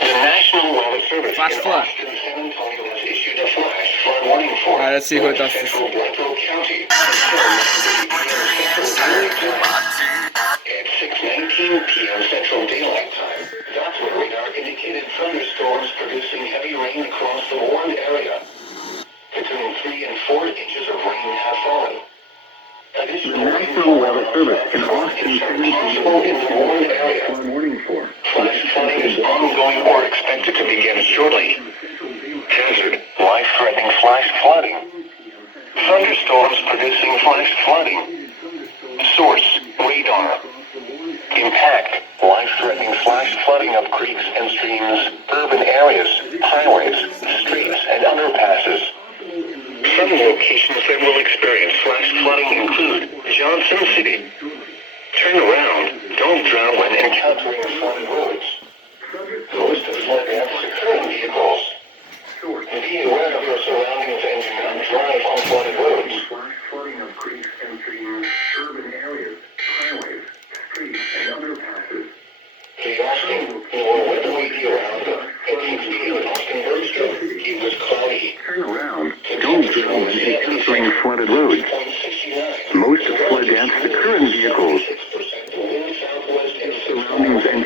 The National Weather Service Flash in flood. Austin, San Antonio has issued a flash flood warning for Alright, let's see who does this. Central Blanco County at 6:19 p.m. Central Daylight Time. That's when radar indicated thunderstorms producing heavy rain across the warned area. Between 3 and 4 inches of rain have fallen. The National Weather Service in Austin, San Antonio in the warned area. flood warning for Flash flooding is ongoing or expected to begin shortly. Hazard, life-threatening flash flooding. Thunderstorms producing flash flooding. Source, radar. Impact, life-threatening flash flooding of creeks and streams, urban areas, highways, streets, and underpasses. Some locations that will experience flash flooding include Johnson City. Turn around, don't drown when encountering flooded roads. Most of flood damage occur in vehicles. Be aware of your surroundings and do not drive on flooded roads. flash flooding of creeks and streams, urban areas, highways, streets, and underpasses. The Austin, your weather meteorologist, in Austin Bergstrom, it was cloudy. Turn around, don't drown when encountering flooded roads. 0.69. Most flood deaths occur in vehicles. 6%. The wind southwest and Surroundings and